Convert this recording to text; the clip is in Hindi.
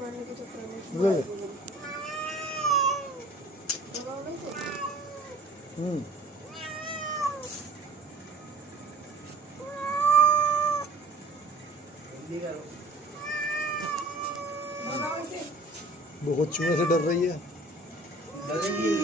मारने के चक्कर में बहुत चूहे से डर रही है। डरेंगी